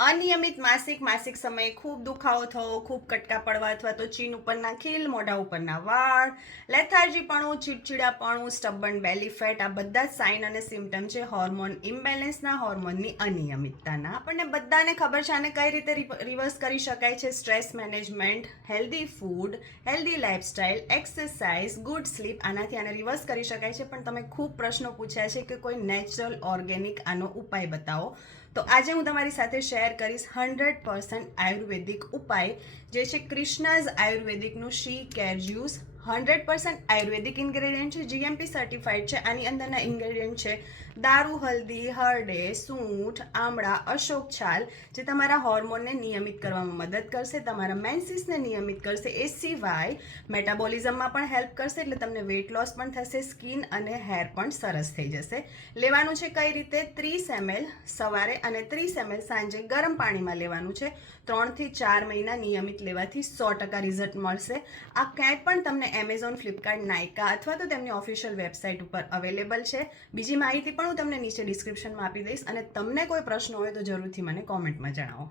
અનિયમિત માસિક સમયે ખૂબ દુખાવો થવો, ખૂબ કટકા પડવા અથવા તો ચીન ઉપરના ખીલ, મોઢા ઉપરના વાળ, લેથાર્જીપણું, ચીડચીડાપણું, સ્ટબન બેલી ફેટ, આ બધા જ સાઇન અને સિમ્ટમ છે હોર્મોન ઇમ્બેલેન્સના, હોર્મોનની અનિયમિતતાના. આપણને બધાને ખબર છે આને કઈ રીતે રિવર્સ કરી શકાય છે. Stress management, healthy food, healthy lifestyle, exercise, good slip, આનાથી આને રિવર્સ કરી શકાય છે. પણ તમે ખૂબ પ્રશ્નો પૂછ્યા છે કે કોઈ નેચરલ ઓર્ગેનિક આનો ઉપાય બતાવો. તો આજે હું તમારી સાથે શેર કરીશ 100% આયુર્વેદિક ઉપાય, જે છે કૃષ્ણાઝ આયુર્વેદિકનું શી કેર જ્યુસ. 100% આયુર્વેદિક ઇન્ગ્રેડિયન્ટ છે, GMP સર્ટિફાઈડ છે. આની અંદરના ઇન્ગ્રેડિયન્ટ છે દારૂ, હલ્દી, હરડે, સૂંઠ, આમળા, અશોક છાલ, જે તમારા હોર્મોનને નિયમિત કરવામાં મદદ કરશે, તમારા મેન્સિસને નિયમિત કરશે. એ સિવાય મેટાબોલિઝમમાં પણ હેલ્પ કરશે, એટલે તમને વેટ લોસ પણ થશે, સ્કિન અને હેર પણ સરસ થઈ જશે. લેવાનું છે કઈ રીતે? 30 ml સવારે અને 30 ml સાંજે ગરમ પાણીમાં લેવાનું છે. 3 થી 4 મહિના નિયમિત લેવાથી 100% રિઝલ્ટ મળશે. આ ક્યાંય પણ તમને એમેઝોન, ફ્લિપકાર્ટ, નાયકા અથવા તો તેમની ઓફિશિયલ વેબસાઇટ ઉપર અવેલેબલ છે. બીજી માહિતી પણ હું તમને નીચે ડિસ્ક્રિપ્શનમાં આપી દઈશ. અને તમને કોઈ પ્રશ્ન હોય તો જરૂરથી મને કોમેન્ટમાં જણાવો.